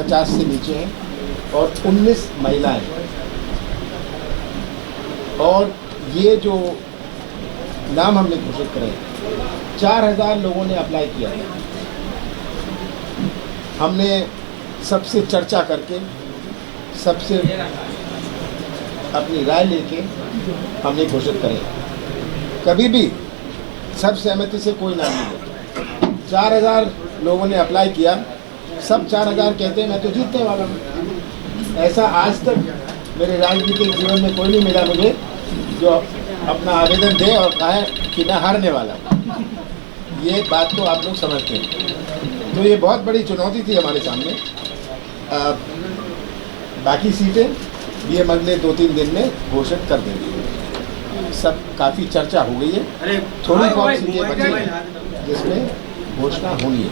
50 से नीचे हैं और 19 महिलाएं। और ये जो नाम हमने घोषित करे, 4000 लोगों ने अप्लाई किया। हमने सबसे चर्चा करके, सबसे अपनी राय लेके हमने घोषित करे। कभी भी सब सहमति से कोई नाम नहीं लेता। 4000 लोगों ने अप्लाई किया, सब 4000 कहते हैं मैं तो जीतने वाला हूँ। ऐसा आज तक मेरे राजनीतिक जीवन में कोई नहीं मिला मुझे जो अपना आवेदन दे और कहे कि मैं हारने वाला हूँ। ये बात तो आप लोग समझते हैं। तो ये बहुत बड़ी चुनौती थी हमारे सामने। बाकी सीटें ये अगले 2-3 दिन में घोषित कर देंगे। सब काफ़ी चर्चा हो गई है, थोड़ी बहुत सीटें बची हैं जिसमें घोषणा होनी है।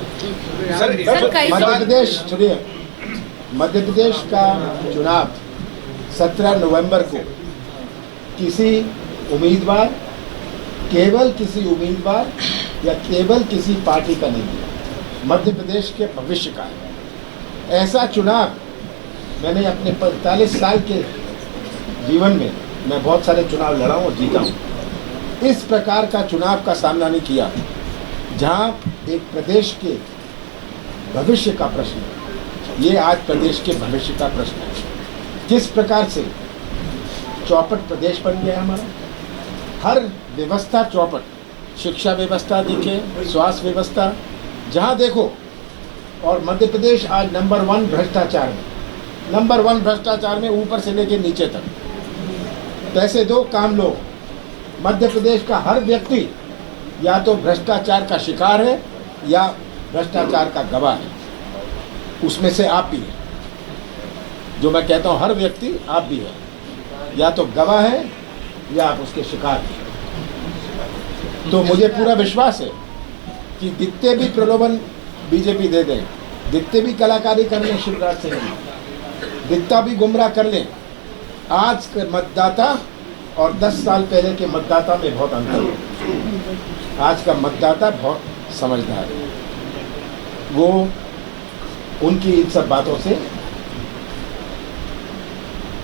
मध्य प्रदेश का चुनाव 17 नवंबर को किसी उम्मीदवार, केवल किसी उम्मीदवार या केवल किसी पार्टी का नहीं है, मध्य प्रदेश के भविष्य का है। ऐसा चुनाव मैंने अपने 45 साल के जीवन में मैं बहुत सारे चुनाव लड़ा हूँ और जीता हूँ। इस प्रकार का चुनाव का सामना नहीं किया जहाँ एक प्रदेश के भविष्य का प्रश्न है। ये आज प्रदेश के भविष्य का प्रश्न है। किस प्रकार से चौपट प्रदेश बन गया हमारा, हर व्यवस्था चौपट, शिक्षा व्यवस्था देखें, स्वास्थ्य व्यवस्था, जहाँ देखो। और मध्य प्रदेश आज नंबर 1 भ्रष्टाचार में, नंबर 1 भ्रष्टाचार में, ऊपर से लेके नीचे तक। पैसे दो काम लो। मध्य प्रदेश का हर व्यक्ति या तो भ्रष्टाचार का शिकार है या भ्रष्टाचार का गवाह है। उसमें से आप भी हैं। जो मैं कहता हूँ हर व्यक्ति, आप भी है, या तो गवाह है या आप उसके शिकार हैं। तो मुझे पूरा विश्वास है कि जितने भी प्रलोभन बीजेपी दे दें, जितने भी कलाकारी कर लें शिवराज सिंह, जितना भी गुमराह कर लें, आज के मतदाता और 10 साल पहले के मतदाता में बहुत अंतर है। आज का मतदाता बहुत समझदार है। वो उनकी इन सब बातों से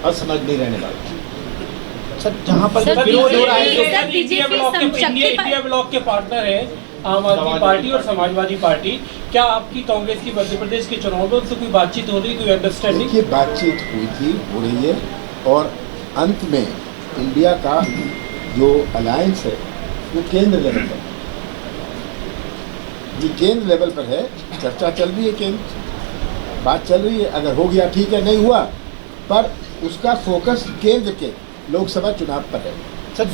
असमझ नहीं रहने वाला। सर, जहाँ पर विरोध हो रहा है, इंडिया ब्लॉक के पार्टनर है आम आदमी पार्टी और समाजवादी पार्टी, क्या आपकी कांग्रेस की मध्य प्रदेश के चुनाव में उनसे कोई बातचीत हो रही, कोई अंडरस्टैंडिंग? देखिए, बातचीत हुई थी, हो रही है, और अंत में इंडिया का जो अलायंस है वो केंद्र लेवल पर, ये केंद्र लेवल पर है। चर्चा चल रही है, केंद्र बात चल रही है। अगर हो गया ठीक है, नहीं हुआ पर उसका फोकस केंद्र के लोकसभा चुनाव पर है। सपा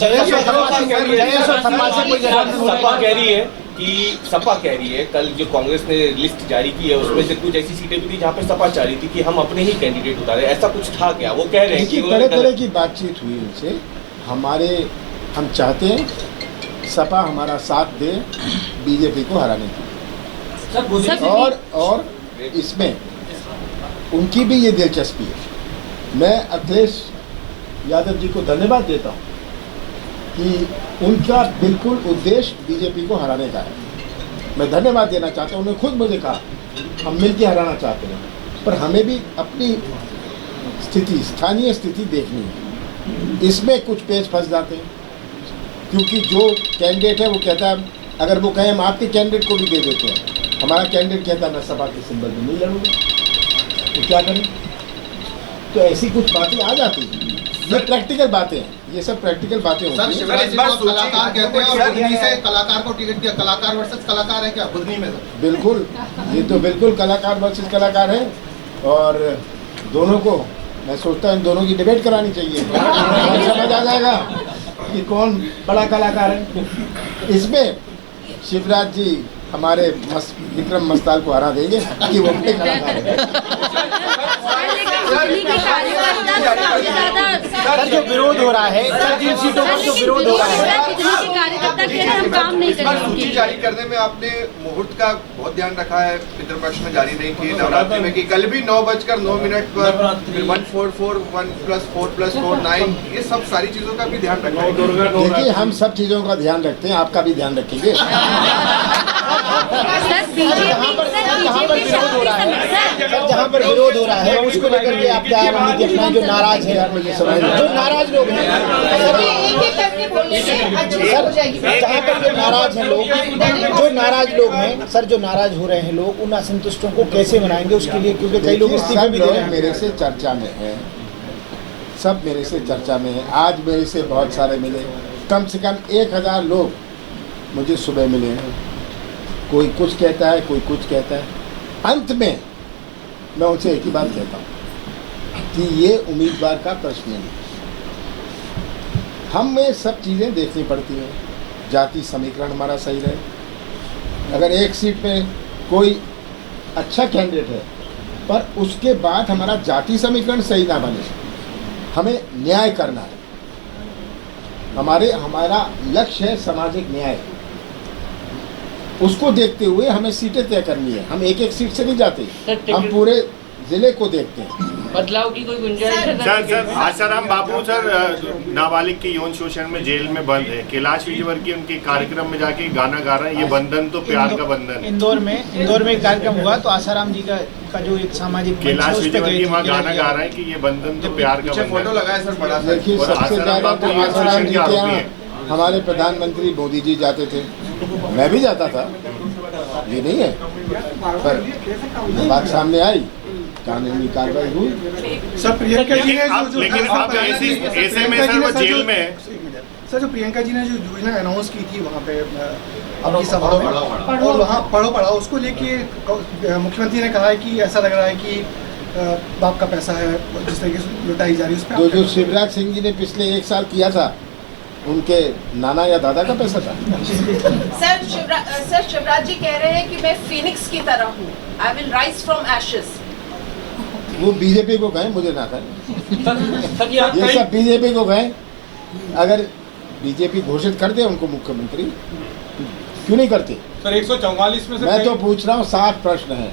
कह रही है कल जो कांग्रेस ने लिस्ट जारी की है उसमें से कुछ ऐसी सीटें भी थी जहाँ पे सपा चाह रही थी कि हम अपने ही कैंडिडेट उतारे, ऐसा कुछ था क्या? वो कह रहे हैं कि तरह तरह की बातचीत हुई उनसे। हम चाहते हैं सपा हमारा साथ दे बीजेपी को हराने की, और इसमें उनकी भी ये दिलचस्पी है। मैं अखिलेश यादव जी को धन्यवाद देता हूँ कि उनका बिल्कुल उद्देश्य बीजेपी को हराने का है। मैं धन्यवाद देना चाहता हूँ। उन्होंने खुद मुझे कहा हम मिलकर हराना चाहते हैं, पर हमें भी अपनी स्थिति, स्थानीय स्थिति देखनी है। इसमें कुछ पेच फंस जाते हैं क्योंकि जो कैंडिडेट है वो कहता है, अगर वो कहें हम आपके कैंडिडेट को भी दे देते हैं, हमारा कैंडिडेट कहता है मैं सपा के सिंबल में नहीं लड़ूंगा, तो क्या करें? तो ऐसी कुछ बातें आ जाती हैं। ये प्रैक्टिकल बातें हैं, ये सब प्रैक्टिकल बातें होती हैं। कलाकार कहते हैं और बुधनी से कलाकार को टिकट दिया। कलाकार वर्सेस कलाकार है क्या बुधनी में? बिल्कुल, ये तो बिल्कुल कलाकार वर्सेस कलाकार है, और दोनों को मैं सोचता हूँ इन दोनों की डिबेट करानी चाहिए। समझ आ जाएगा कि कौन बड़ा कलाकार है। इसमें शिवराज जी हमारे विक्रम मस्ताल को हरा देंगे कि वो बड़े कलाकार है। सर, जो विरोध हो रहा है, सर, जिन सीटों पर जो विरोध हो रहा है, सूची जारी करने में आपने मुहूर्त का बहुत ध्यान रखा है। पितृपक्ष में जारी नहीं की, नवरात्रि में की, कल भी 9:09 पर 144 1+4+4 9, ये सब सारी चीजों का भी ध्यान रखा है। देखिए, हम सब चीजों का ध्यान रखते हैं, आपका भी ध्यान रखेंगे। सर, बीजेपी विरोध हो रहा है, सर जहाँ पर विरोध हो रहा है उसको लेकर के आप क्या रणनीति अपनाएं? जो नाराज है, जो नाराज लोग हैं सर, जहाँ पर जो नाराज हैं लोग, जो नाराज लोग हैं सर, जो नाराज हो रहे हैं लोग, उन असंतुष्टों को कैसे मनाएंगे उसके लिए? क्योंकि कई लोग इस्तीफे भी दे रहे हैं। मेरे से चर्चा में है, सब मेरे से चर्चा में है। आज मेरे से बहुत सारे मिले, कम से कम 1000 लोग मुझे सुबह मिले हैं। कोई कुछ कहता है, कोई कुछ कहता है। अंत में मैं उनसे एक ही बात कहता हूँ कि ये उम्मीदवार का प्रश्न नहीं, हमें सब चीज़ें देखनी पड़ती हैं। जाति समीकरण हमारा सही रहे। अगर एक सीट में कोई अच्छा कैंडिडेट है पर उसके बाद हमारा जाति समीकरण सही ना बने, हमें न्याय करना है। हमारा लक्ष्य है सामाजिक न्याय। उसको देखते हुए हमें सीटें तय करनी है। हम एक एक सीट से नहीं जाते, हम पूरे जिले को देखते हैं। बदलाव की कोई गुंजाइश है? सर आसाराम बाबू सर नाबालिग के यौन शोषण में जेल में बंद है। कैलाश विजयवर्गीय उनके कार्यक्रम में जाके गाना गा रहे हैं, ये बंधन तो प्यार का बंधन है। इंदौर में एक कार्यक्रम हुआ तो आसाराम जी का जो एक सामाजिक कैलाश विजयवर्गीय वहाँ गाना गा रहे हैं कि ये बंधन तो प्यार का बंधन। फोटो लगाया सर बड़ा सा। देखिए, सबसे ज़्यादा तो आसाराम जी के यहाँ हमारे प्रधानमंत्री मोदी जी जाते थे, मैं भी जाता था, ये नहीं है। पर बात सामने आई, कानूनी कार्रवाई हुई। सर प्रियंका जी ने लेकिन अब ऐसे में सर वो जेल में है। सर जो प्रियंका जी ने जो योजना अनाउंस की थी वहाँ पे अपनी सभा में, और वहाँ पढ़ो उसको लेके मुख्यमंत्री ने कहा है कि ऐसा लग रहा है कि बाप का पैसा है जिस तरीके से लुटाई जा रही है उस पर। जो शिवराज सिंह जी ने पिछले 1 साल किया था, उनके नाना या दादा का पैसा था। सर शिवराज जी कह रहे हैं कि मैं फीनिक्स की तरह हूँ, I will rise from ashes. वो बीजेपी को कहें, मुझे ना कहें। ये सब बीजेपी को कहें। अगर बीजेपी घोषित कर दे उनको मुख्यमंत्री, क्यों नहीं करते? सर 144 में से मैं तो पूछ रहा हूँ, 7 प्रश्न है।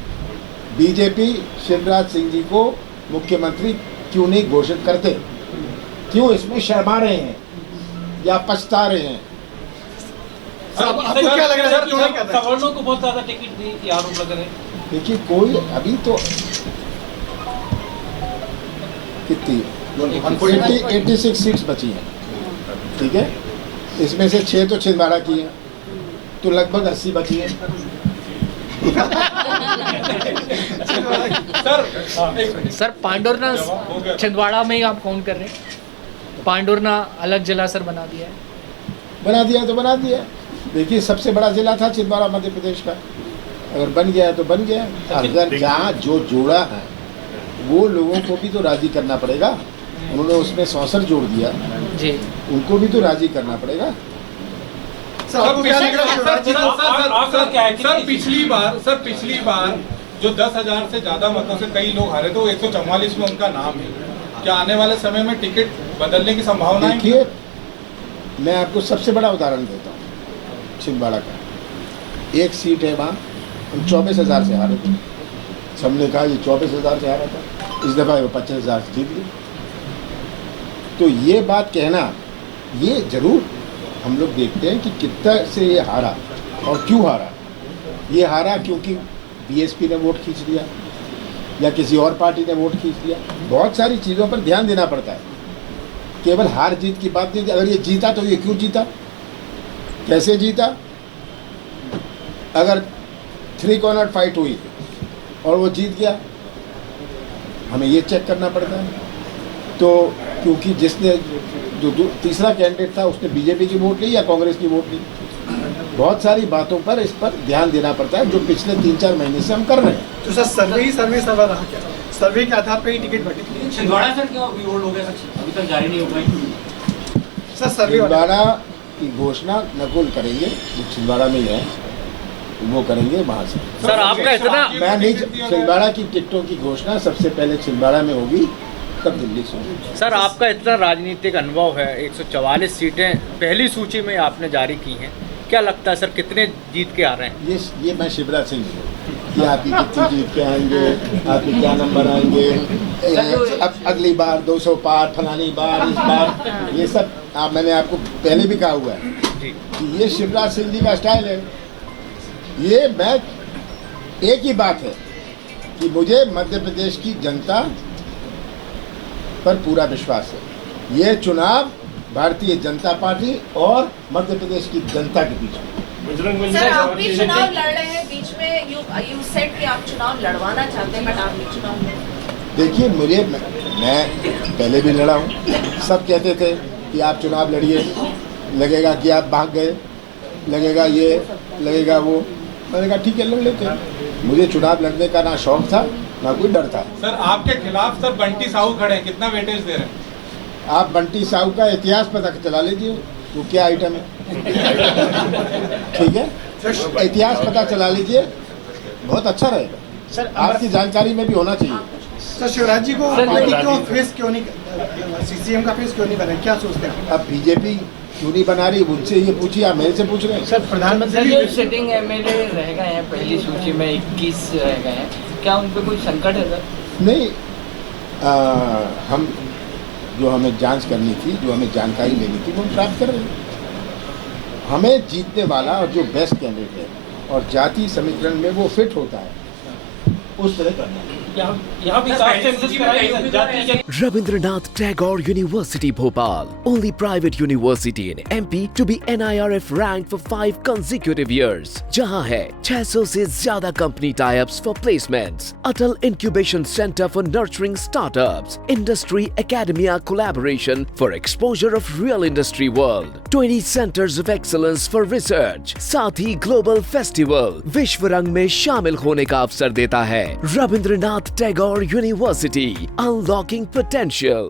बीजेपी शिवराज सिंह जी को मुख्यमंत्री क्यों नहीं घोषित करते? क्यों इसमें शर्मा रहे हैं या पछता रहे हैं? आपको क्या लग रहा है सवर्णों को बहुत ज्यादा टिकट दी कि आरोप लग रहे हैं? देखिए, कोई अभी तो कितनी 86 सीट्स बची हैं, ठीक है। इसमें से 6 तो छिंदवाड़ा की हैं, तो लगभग 80 बची हैं। सर पांडुरना छिंदवाड़ा में ही आप काउंट कर रहे हैं? पांडुरना अलग जिला सर बना दिया है? बना दिया तो बना दिया। देखिए, सबसे बड़ा जिला था छिंदवाड़ा मध्य प्रदेश का, अगर बन गया तो बन गया। अगर जहाँ जो जोड़ा है वो लोगों को भी तो राजी करना पड़ेगा। उन्होंने उसमें सौसर जोड़ दिया जी, उनको भी तो राजी करना पड़ेगा। पिछली बार जो 10,000 से ज्यादा मतों से कई लोग हारे थे, वो 144 में उनका नाम है। क्या आने वाले समय में टिकट बदलने की संभावना है? देखिए, मैं आपको सबसे बड़ा उदाहरण देता हूँ छिंदवाड़ा का। एक सीट है वहाँ, हम 24,000 से हारे थे। सबने कहा ये 24,000 से हारा था, इस दफ़ा वो 25,000 से जीत गई। तो ये बात कहना, ये जरूर हम लोग देखते हैं कि कितना से ये हारा और क्यों हारा। ये हारा क्योंकि बीएसपी ने वोट खींच लिया या किसी और पार्टी ने वोट खींच लिया। बहुत सारी चीज़ों पर ध्यान देना पड़ता है, केवल हार जीत की बात नहीं। अगर ये जीता तो ये क्यों जीता, कैसे जीता? अगर 3 कॉर्नर फाइट हुई और वो जीत गया, हमें ये चेक करना पड़ता है। तो क्योंकि जिसने जो तीसरा कैंडिडेट था उसने बीजेपी की वोट ली या कांग्रेस की वोट ली, बहुत सारी बातों पर इस पर ध्यान देना पड़ता है, जो पिछले 3-4 महीने से हम कर रहे हैं। तो सर सर्वे रहा क्या? सर्वे के आधार पर ही टिकट बटी। छिंदवाड़ा सर क्यों अभी होल्ड हो गया सर? अभी तक जारी नहीं हो पाई सर सर्वे। छिंदवाड़ा की घोषणा नकुल करेंगे, जो छिंदवाड़ा में ही है वो करेंगे वहाँ से। सर आपका इतना मैं नहीं, छिंदवाड़ा की टिकटों की घोषणा सबसे पहले छिंदवाड़ा में होगी, तब दिल्ली से होगी। सर आपका इतना राजनीतिक अनुभव है, 144 सीटें पहली सूची में आपने जारी की हैं, क्या लगता है सर कितने जीत के आ रहे हैं? ये मैं शिवराज सिंह हूँ कि आपकी कितनी जीत के आएंगे, आपके क्या नंबर आएंगे, अब अगली बार 200 पार, फलानी बार, इस बार, ये सब मैंने आपको पहले भी कहा हुआ है कि ये शिवराज सिंह जी का स्टाइल है। ये मैं एक ही बात है कि मुझे मध्य प्रदेश की जनता पर पूरा विश्वास है। ये चुनाव भारतीय जनता पार्टी और मध्य प्रदेश की जनता के बीच में। सर आप भी चुनाव लड़ रहे हैं, बीच में यू सेड कि आप चुनाव लड़वाना चाहते हैं, बट आप भी चुनाव लड़। देखिए मैं पहले भी लड़ा हूँ। सब कहते थे कि आप चुनाव लड़िए, लगेगा कि आप भाग गए, लगेगा ये लगेगा वो। मैंने कहा ठीक है लड़ लेते हैं। मुझे चुनाव लड़ने का ना शौक था ना कोई डर था। सर आपके खिलाफ सर बंटी साहू खड़े हैं, कितना वेटेज दे रहे हैं? आप बंटी साहू का इतिहास पता चला लीजिए, वो क्या आइटम है। ठीक है, इतिहास पता चला लीजिए, बहुत अच्छा रहेगा। सर आपकी जानकारी में भी होना चाहिए। सर शिवराज जी को पार्टी क्यों फेस क्यों नहीं, सीसीएम का फेस क्यों नहीं बना, क्या सोचते हैं? अब बीजेपी क्यों नहीं बना रही, उनसे ये पूछिए, आप मेरे से पूछ रहे हैं। सर प्रधानमंत्री जो सिटिंग एमएलए रह गए हैं पहली सूची में 21 रह गए हैं, क्या उन पे कोई संकट है सर? नहीं, हम जो हमें जांच करनी थी, जो हमें जानकारी लेनी थी, वो हम प्राप्त कर रहे हैं। हमें जीतने वाला और जो बेस्ट कैंडिडेट है और जाति समीकरण में वो फिट होता है, उस तरह करना है। यहाँ भी साफ सेंसस कराई जाती है। Rabindranath Tagore University Bhopal, only private university in MP to be NIRF ranked for 5 consecutive years. जहाँ है 600 से ज्यादा company tie-ups for placements, Atal Incubation Center for nurturing startups, Industry Academia collaboration for exposure of real industry world, 20 centers of excellence for research, साथ ही Global Festival विश्व रंग में शामिल होने का अवसर देता है। Rabindranath Tagore University, unlocking potential.